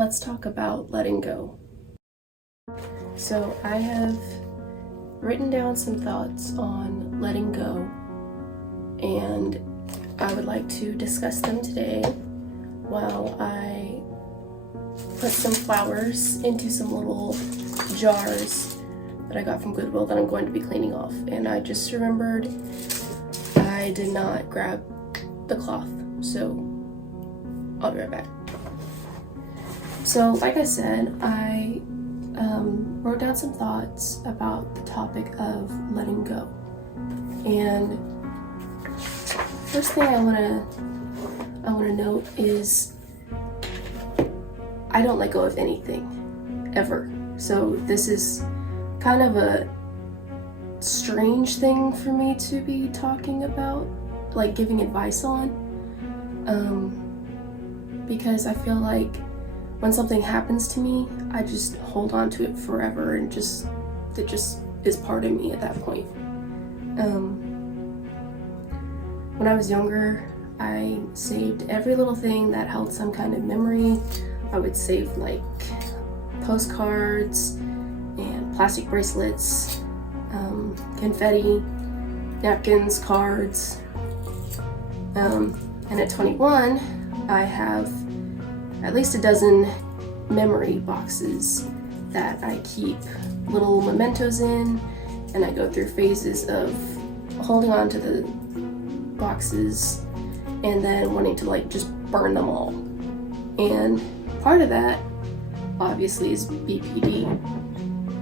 let's talk about letting go. So I have written down some thoughts on letting go, and I would like to discuss them today while I put some flowers into some little jars that I got from Goodwill that I'm going to be cleaning off. And I just remembered I did not grab the cloth, so I'll be right back. So like I said, I wrote down some thoughts about the topic of letting go. And first thing I want to note is I don't let go of anything ever. So this is kind of a strange thing for me to be talking about, like giving advice on, because I feel like when something happens to me, I just hold on to it forever, and it just is part of me at that point. When I was younger, I saved every little thing that held some kind of memory. I would save like postcards and plastic bracelets, confetti, napkins, cards. And at 21, I have at least a dozen memory boxes that I keep little mementos in, and I go through phases of holding on to the boxes and then wanting to like just burn them all. And part of that obviously is BPD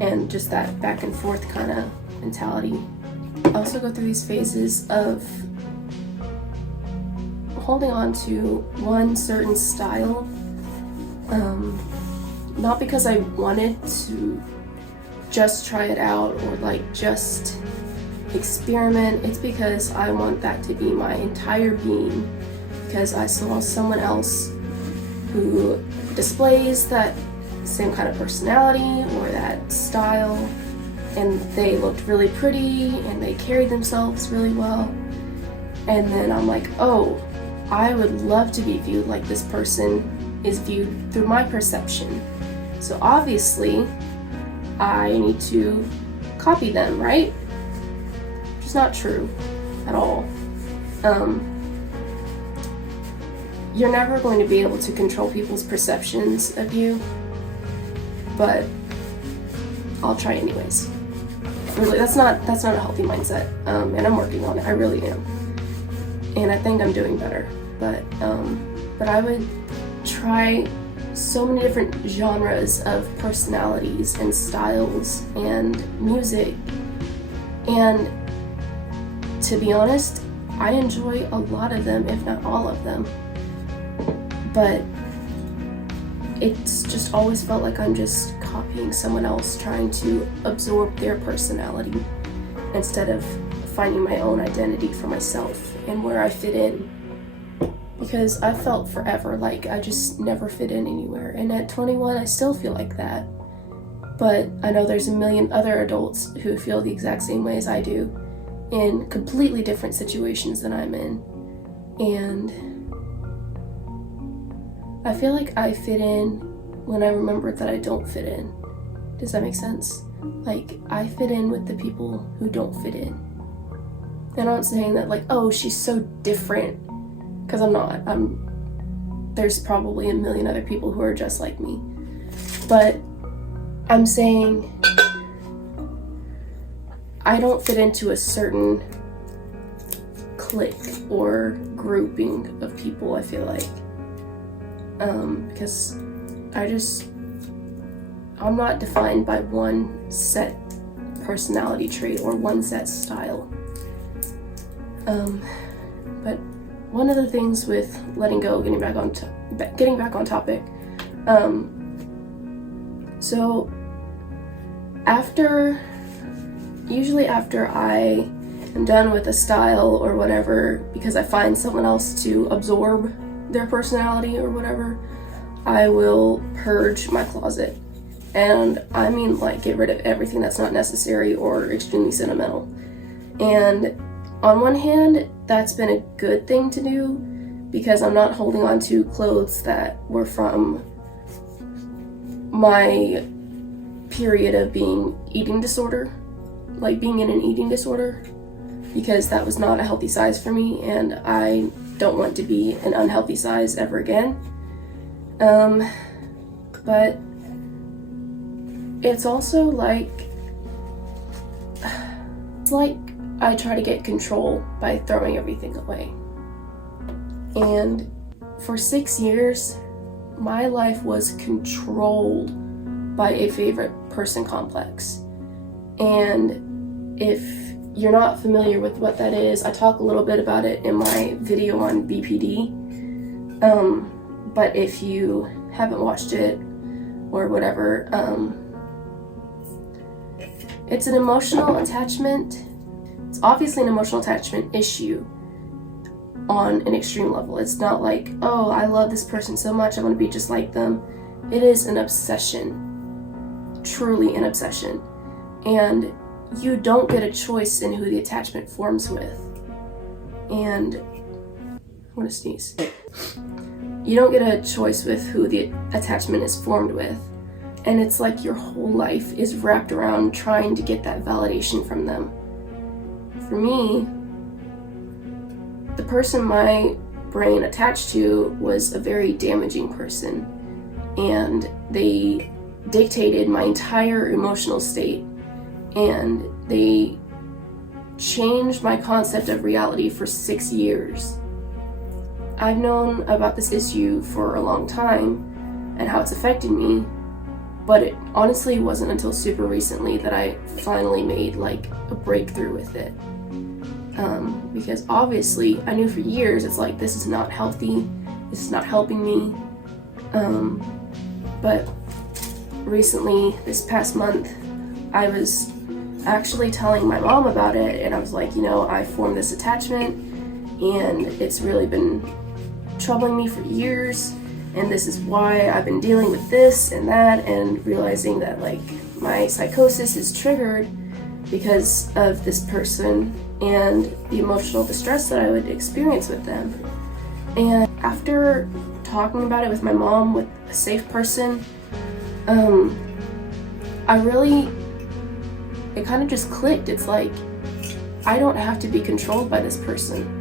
and just that back and forth kind of mentality. I also go through these phases of holding on to one certain style, not because I wanted to just try it out or like just experiment. It's because I want that to be my entire being, because I saw someone else who displays that same kind of personality or that style, and they looked really pretty and they carried themselves really well. And then I'm like, oh, I would love to be viewed like this person is viewed through my perception. So obviously, I need to copy them, right? Which is not true at all. You're never going to be able to control people's perceptions of you, but I'll try anyways. Really, that's not a healthy mindset, and I'm working on it. I really am, and I think I'm doing better. But I would try so many different genres of personalities and styles and music, and to be honest, I enjoy a lot of them, if not all of them. But it's just always felt like I'm just copying someone else, trying to absorb their personality instead of finding my own identity for myself and where I fit in. Because I felt forever like I just never fit in anywhere. And at 21, I still feel like that. But I know there's a million other adults who feel the exact same way as I do, in completely different situations than I'm in. And I feel like I fit in when I remember that I don't fit in. Does that make sense? Like, I fit in with the people who don't fit in. And I'm not saying that like, oh, she's so different, because I'm not. There's probably a million other people who are just like me. But I'm saying I don't fit into a certain clique or grouping of people, I feel like. Because I'm not defined by one set personality trait or one set style. But one of the things with letting go, getting back on topic, so usually after I am done with a style or whatever, because I find someone else to absorb their personality or whatever, I will purge my closet. And I mean like get rid of everything that's not necessary or extremely sentimental. And on one hand, that's been a good thing to do, because I'm not holding on to clothes that were from my period of being eating disorder, like being in an eating disorder, because that was not a healthy size for me, and I don't want to be an unhealthy size ever again. But it's also like, it's like I try to get control by throwing everything away. And for 6 years, my life was controlled by a favorite person complex. And if you're not familiar with what that is, I talk a little bit about it in my video on BPD. But if you haven't watched it or whatever, it's an emotional attachment. It's obviously an emotional attachment issue on an extreme level. It's not like, oh, I love this person so much, I want to be just like them. It is an obsession, truly an obsession. And you don't get a choice in who the attachment forms with. And I'm gonna sneeze. You don't get a choice with who the attachment is formed with. And it's like your whole life is wrapped around trying to get that validation from them. For me, the person my brain attached to was a very damaging person, and they dictated my entire emotional state, and they changed my concept of reality for 6 years. I've known about this issue for a long time and how it's affected me, but it honestly wasn't until super recently that I finally made like a breakthrough with it. Because obviously I knew for years it's like, this is not healthy, this is not helping me. But recently, this past month, I was actually telling my mom about it, and I was like, I formed this attachment and it's really been troubling me for years, and this is why I've been dealing with this and that, and realizing that like my psychosis is triggered because of this person and the emotional distress that I would experience with them. And after talking about it with my mom, with a safe person, it kind of just clicked. It's like, I don't have to be controlled by this person.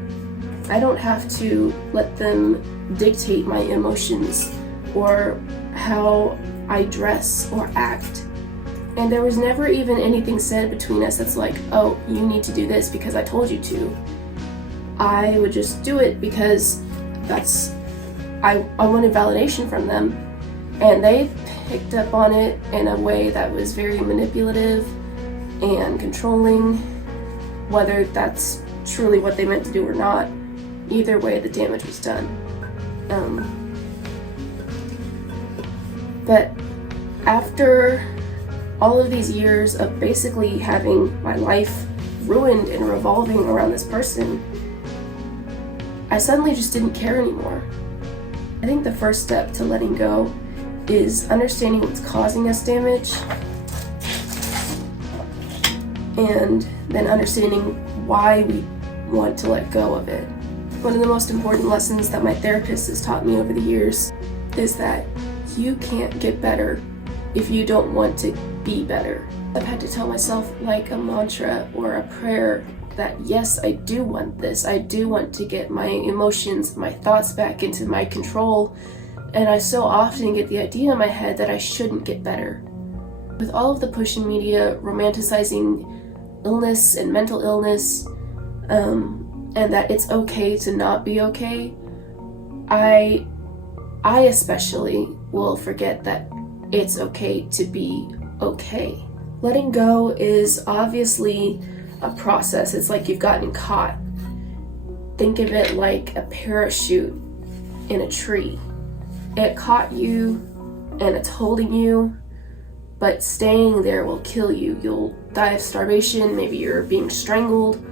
I don't have to let them dictate my emotions or how I dress or act. And there was never even anything said between us that's like, oh, you need to do this because I told you to. I would just do it because I wanted validation from them. And they picked up on it in a way that was very manipulative and controlling, whether that's truly what they meant to do or not. Either way, the damage was done. But after all of these years of basically having my life ruined and revolving around this person, I suddenly just didn't care anymore. I think the first step to letting go is understanding what's causing us damage, and then understanding why we want to let go of it. One of the most important lessons that my therapist has taught me over the years is that you can't get better if you don't want to be better. I've had to tell myself like a mantra or a prayer that yes, I do want this. I do want to get my emotions, my thoughts back into my control. And I so often get the idea in my head that I shouldn't get better. With all of the push in media romanticizing illness and mental illness, and that it's okay to not be okay, I especially will forget that it's okay to be okay. Letting go is obviously a process. It's like you've gotten caught. Think of it like a parachute in a tree. It caught you and it's holding you, but staying there will kill you. You'll die of starvation, maybe you're being strangled,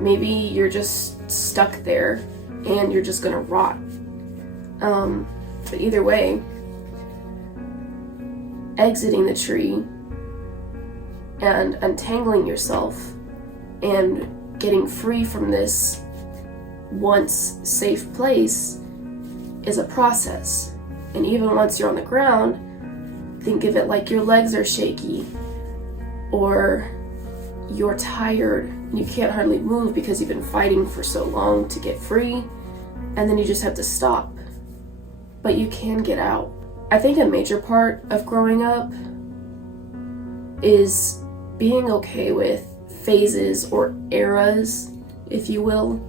maybe you're just stuck there and you're just gonna rot. But either way, exiting the tree and untangling yourself and getting free from this once safe place is a process. And even once you're on the ground, think of it like your legs are shaky, or you're tired and you can't hardly move because you've been fighting for so long to get free, and then you just have to stop. But you can get out. I think a major part of growing up is being okay with phases or eras, if you will.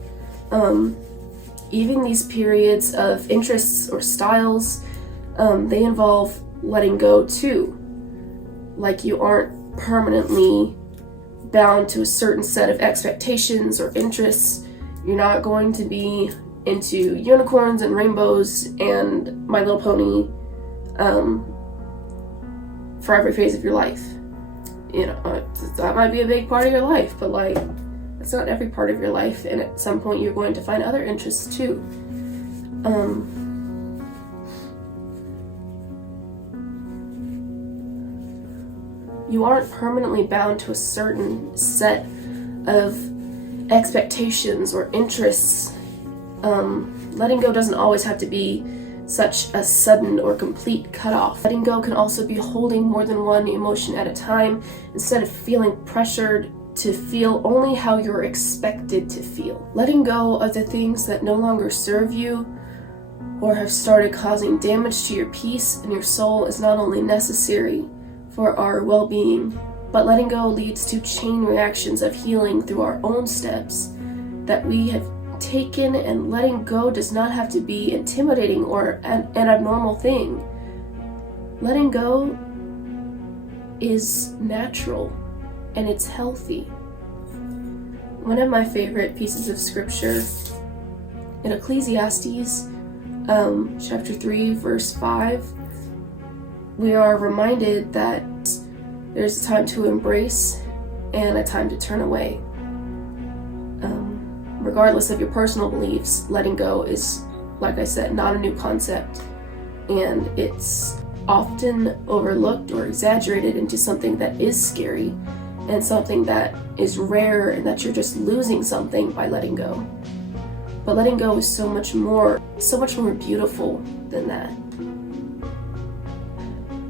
Even these periods of interests or styles, they involve letting go too. Like, you aren't permanently bound to a certain set of expectations or interests. You're not going to be into unicorns and rainbows and My Little Pony for every phase of your life. You know, that might be a big part of your life, but like, it's not every part of your life, and at some point you're going to find other interests too. You aren't permanently bound to a certain set of expectations or interests. Letting go doesn't always have to be such a sudden or complete cutoff. Letting go can also be holding more than one emotion at a time instead of feeling pressured to feel only how you're expected to feel. Letting go of the things that no longer serve you or have started causing damage to your peace and your soul is not only necessary for our well-being, but letting go leads to chain reactions of healing through our own steps that we have taken, and letting go does not have to be intimidating or an abnormal thing. Letting go is natural and it's healthy. One of my favorite pieces of scripture in Ecclesiastes, chapter 3, verse 5, we are reminded that there's a time to embrace and a time to turn away. Regardless of your personal beliefs, letting go is, like I said, not a new concept, and it's often overlooked or exaggerated into something that is scary and something that is rare, and that you're just losing something by letting go. But letting go is so much more beautiful than that.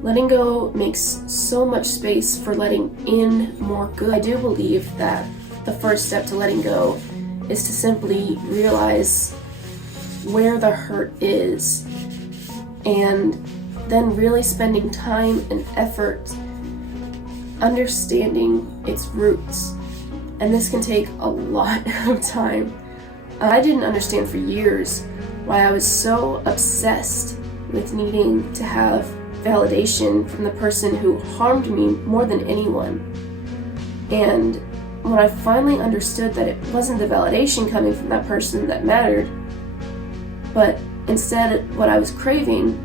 Letting go makes so much space for letting in more good. I do believe that the first step to letting go is to simply realize where the hurt is, and then really spending time and effort understanding its roots. And this can take a lot of time. I didn't understand for years why I was so obsessed with needing to have validation from the person who harmed me more than anyone. And when I finally understood that it wasn't the validation coming from that person that mattered, but instead what I was craving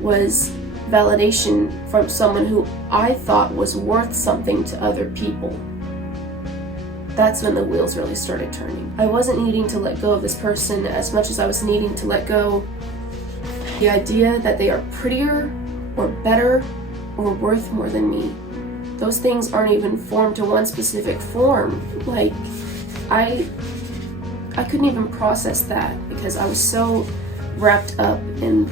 was validation from someone who I thought was worth something to other people, that's when the wheels really started turning. I wasn't needing to let go of this person as much as I was needing to let go the idea that they are prettier or better or worth more than me. Those things aren't even formed to one specific form. Like, I couldn't even process that because I was so wrapped up in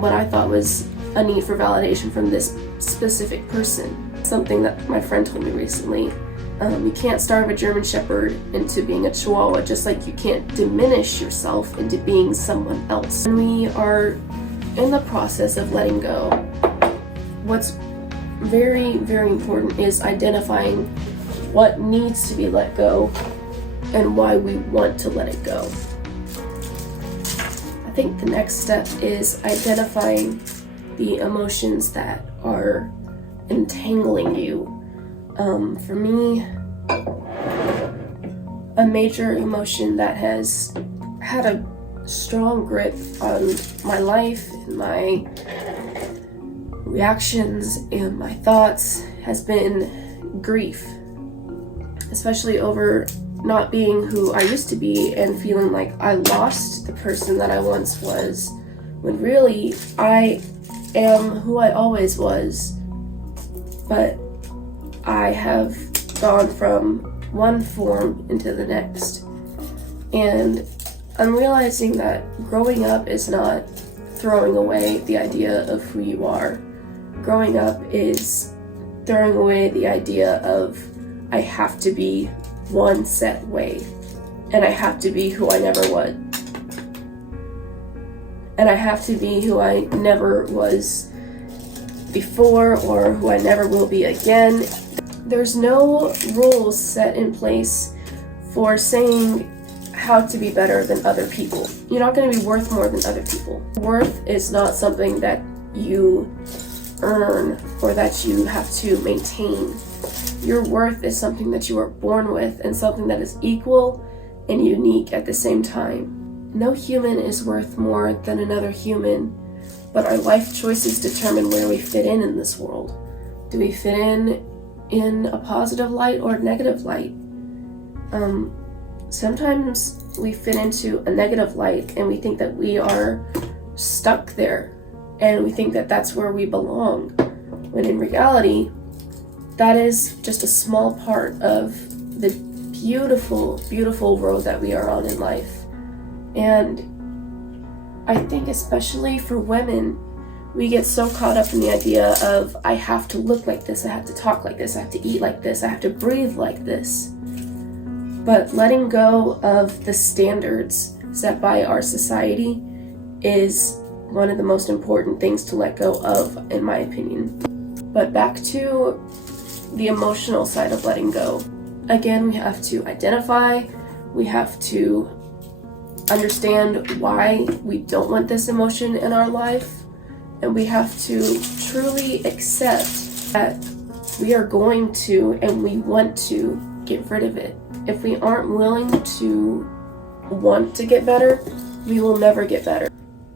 what I thought was a need for validation from this specific person. Something that my friend told me recently. You can't starve a German Shepherd into being a Chihuahua, just like you can't diminish yourself into being someone else. When we are in the process of letting go, what's very, very important is identifying what needs to be let go and why we want to let it go. I think the next step is identifying the emotions that are entangling you. For me, a major emotion that has had a strong grip on my life and my reactions and my thoughts has been grief, especially over not being who I used to be and feeling like I lost the person that I once was, when really I am who I always was. But I have gone from one form into the next, and I'm realizing that growing up is not throwing away the idea of who you are. Growing up is throwing away the idea of I have to be one set way, and I have to be who I never was, and I have to be who I never was before or who I never will be again. There's no rules set in place for saying how to be better than other people. You're not going to be worth more than other people. Worth is not something that you earn or that you have to maintain. Your worth is something that you are born with, and something that is equal and unique at the same time. No human is worth more than another human, but our life choices determine where we fit in this world. Do we fit in a positive light or a negative light? Sometimes we fit into a negative light and we think that we are stuck there, and we think that that's where we belong, when in reality that is just a small part of the beautiful, beautiful road that we are on in life. And I think especially for women, we get so caught up in the idea of I have to look like this, I have to talk like this, I have to eat like this, I have to breathe like this. But letting go of the standards set by our society is one of the most important things to let go of, in my opinion. But back to the emotional side of letting go. Again, we have to identify, we have to understand why we don't want this emotion in our life, and we have to truly accept that we are going to and we want to get rid of it. If we aren't willing to want to get better, we will never get better.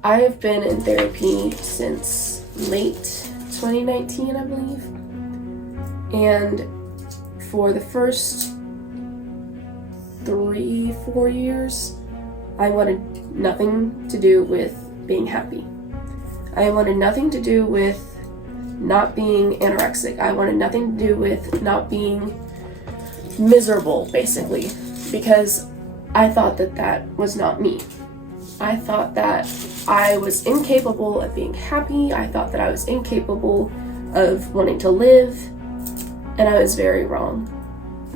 I have been in therapy since late 2019, I believe. And for the first 3-4 years, I wanted nothing to do with being happy. I wanted nothing to do with not being anorexic. I wanted nothing to do with not being miserable, basically, because I thought that that was not me. I thought that I was incapable of being happy. I thought that I was incapable of wanting to live, and I was very wrong.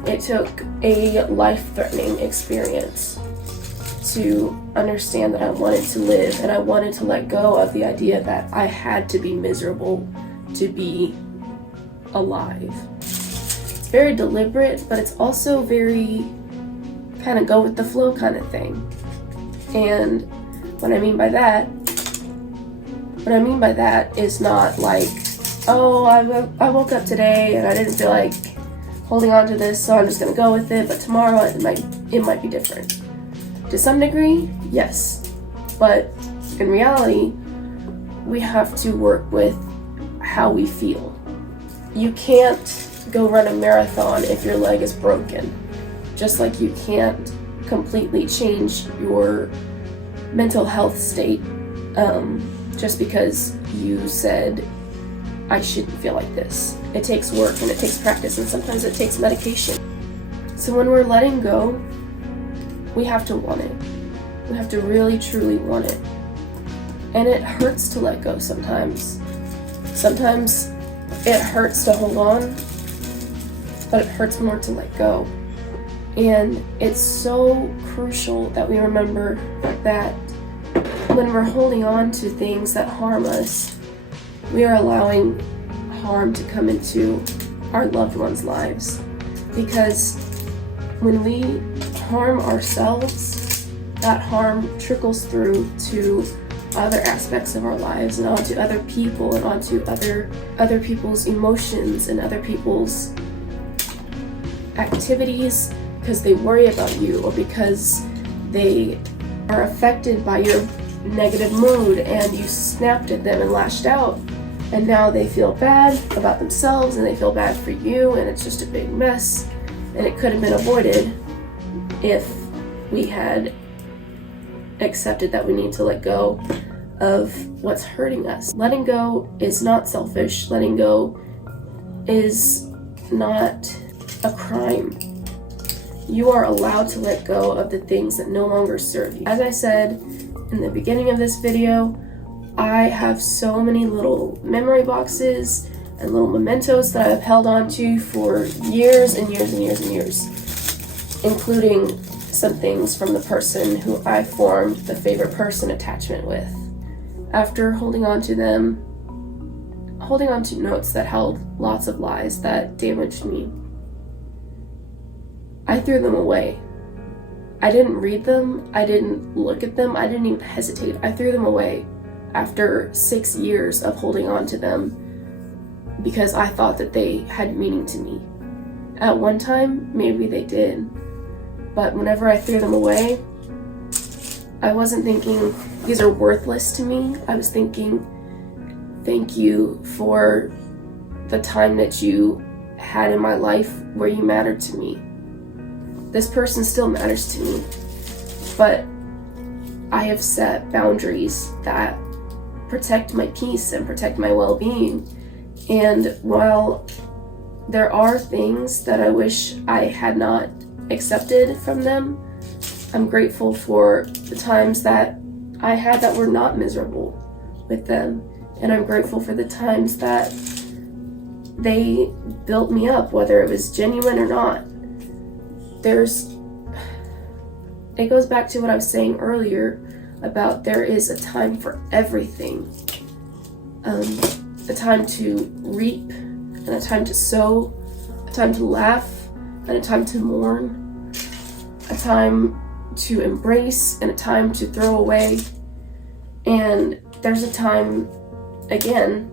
It took a life-threatening experience to understand that I wanted to live, and I wanted to let go of the idea that I had to be miserable to be alive. It's very deliberate, but it's also very kind of go with the flow kind of thing. And what I mean by that is not like, oh, I woke up today and I didn't feel like holding on to this, so I'm just gonna go with it, but tomorrow it might be different. To some degree, yes, but in reality, we have to work with how we feel. You can't go run a marathon if your leg is broken, just like you can't completely change your mental health state just because you said, I shouldn't feel like this. It takes work and it takes practice, and sometimes it takes medication. So when we're letting go, we have to want it. We have to really, truly want it. And it hurts to let go sometimes. Sometimes it hurts to hold on, but it hurts more to let go. And it's so crucial that we remember that when we're holding on to things that harm us, we are allowing harm to come into our loved ones' lives. Because when we harm ourselves, that harm trickles through to other aspects of our lives and onto other people and onto other people's emotions and other people's activities, because they worry about you or because they are affected by your negative mood and you snapped at them and lashed out, and now they feel bad about themselves and they feel bad for you, and it's just a big mess. And it could have been avoided if we had accepted that we need to let go of what's hurting us. Letting go is not selfish. Letting go is not a crime. You are allowed to let go of the things that no longer serve you. As I said in the beginning of this video, I have so many little memory boxes and little mementos that I've held on to for years and years and years and years, including some things from the person who I formed the favorite person attachment with. After holding on to notes that held lots of lies that damaged me, I threw them away. I didn't read them, I didn't look at them, I didn't even hesitate. I threw them away after 6 years of holding on to them because I thought that they had meaning to me. At one time, maybe they did, but whenever I threw them away, I wasn't thinking these are worthless to me. I was thinking, thank you for the time that you had in my life where you mattered to me. This person still matters to me, but I have set boundaries that protect my peace and protect my well-being. And while there are things that I wish I had not accepted from them, I'm grateful for the times that I had that were not miserable with them. And I'm grateful for the times that they built me up, whether it was genuine or not. It goes back to what I was saying earlier about there is a time for everything. A time to reap, and a time to sow, a time to laugh, and a time to mourn, a time to embrace, and a time to throw away. And there's a time, again,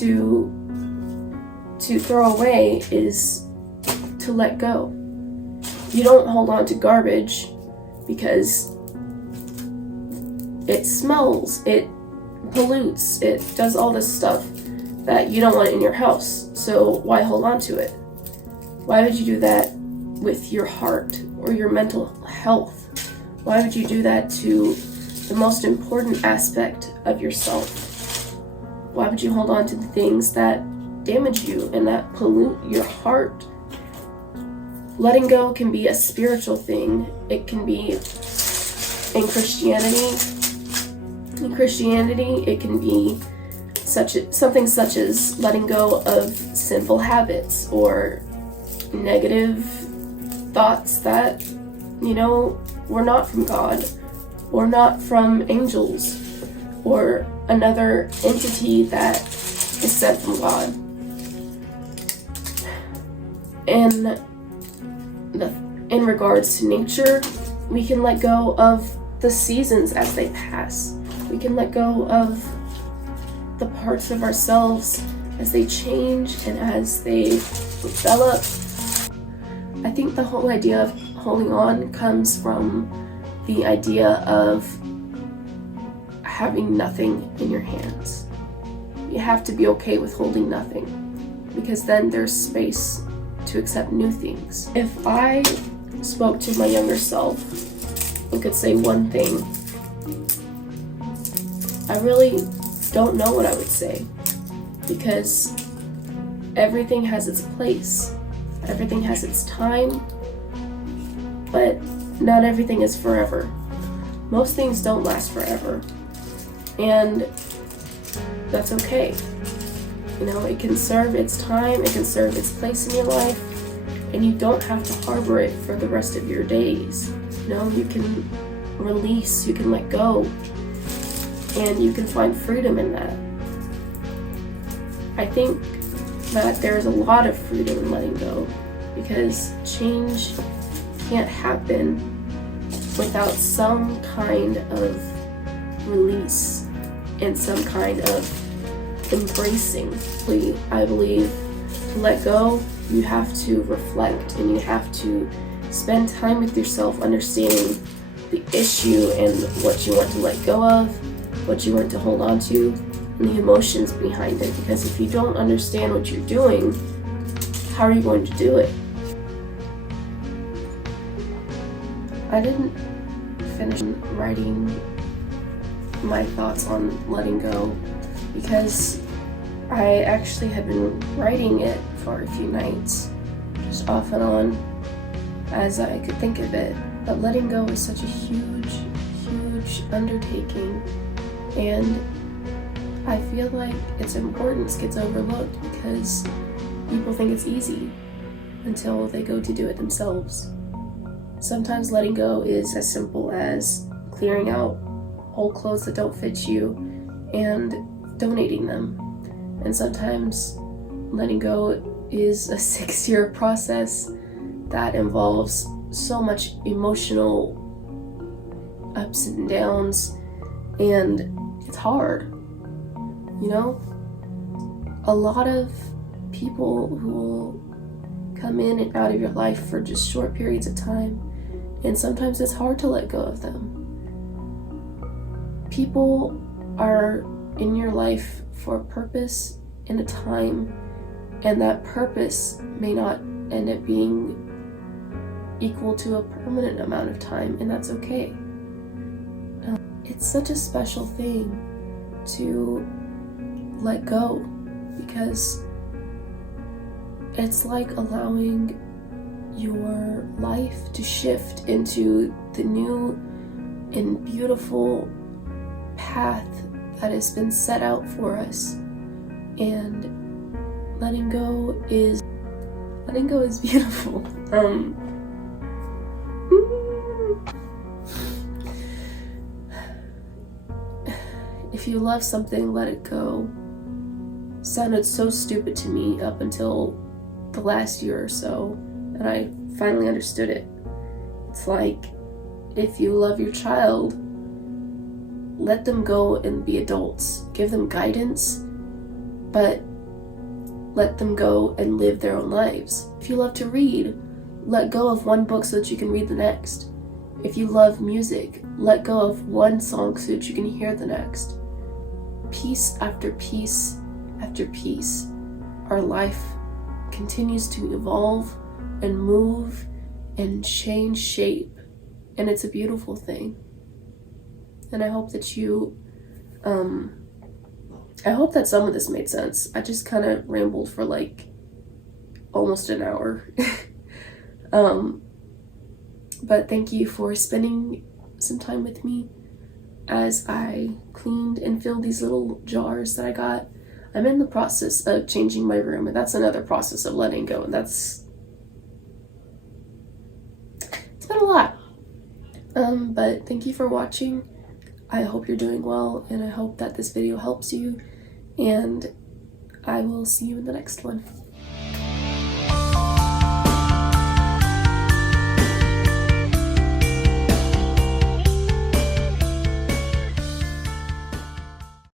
to throw away is to let go. You don't hold on to garbage because it smells, it pollutes, it does all this stuff that you don't want in your house. So why hold on to it? Why would you do that with your heart or your mental health? Why would you do that to the most important aspect of yourself? Why would you hold on to the things that damage you and that pollute your heart? Letting go can be a spiritual thing. It can be in Christianity. In Christianity, it can be something such as letting go of sinful habits or negative thoughts that, were not from God or not from angels or another entity that is sent from God. In regards to nature, we can let go of the seasons as they pass. We can let go of the parts of ourselves as they change and as they develop. I think the whole idea of holding on comes from the idea of having nothing in your hands. You have to be okay with holding nothing, because then there's space to accept new things. If I spoke to my younger self and could say one thing, I really don't know what I would say, because everything has its place, everything has its time, but not everything is forever. Most things don't last forever, and that's okay. It can serve its time, it can serve its place in your life, and you don't have to harbor it for the rest of your days. You can release, you can let go, and you can find freedom in that. I think that there's a lot of freedom in letting go, because change can't happen without some kind of release and some kind of embracing. I believe to let go, you have to reflect and you have to spend time with yourself, understanding the issue and what you want to let go of, what you want to hold on to, and the emotions behind it. Because if you don't understand what you're doing, how are you going to do it? I didn't finish writing my thoughts on letting go because I actually had been writing it for a few nights, just off and on, as I could think of it. But letting go is such a huge, huge undertaking, And I feel like its importance gets overlooked because people think it's easy until they go to do it themselves. Sometimes letting go is as simple as clearing out old clothes that don't fit you and donating them. And sometimes letting go is a 6-year process that involves so much emotional ups and downs, and it's hard, you know? A lot of people who will come in and out of your life for just short periods of time, and sometimes it's hard to let go of them. People are in your life for a purpose and a time, and that purpose may not end up being equal to a permanent amount of time, and that's okay. It's such a special thing to let go, because it's like allowing your life to shift into the new and beautiful path that has been set out for us. And letting go is beautiful. If you love something, let it go sounded so stupid to me up until the last year or so, and I finally understood it. It's like, if you love your child, let them go and be adults. Give them guidance, but let them go and live their own lives. If you love to read, let go of one book so that you can read the next. If you love music, let go of one song so that you can hear the next. Piece after piece after piece, our life continues to evolve and move and change shape, and it's a beautiful thing. And I hope that I hope that some of this made sense. I just kind of rambled for like almost an hour. But thank you for spending some time with me as I cleaned and filled these little jars that I got. I'm in the process of changing my room, and that's another process of letting go, and it's been a lot. But thank you for watching. I hope you're doing well, and I hope that this video helps you, and I will see you in the next one.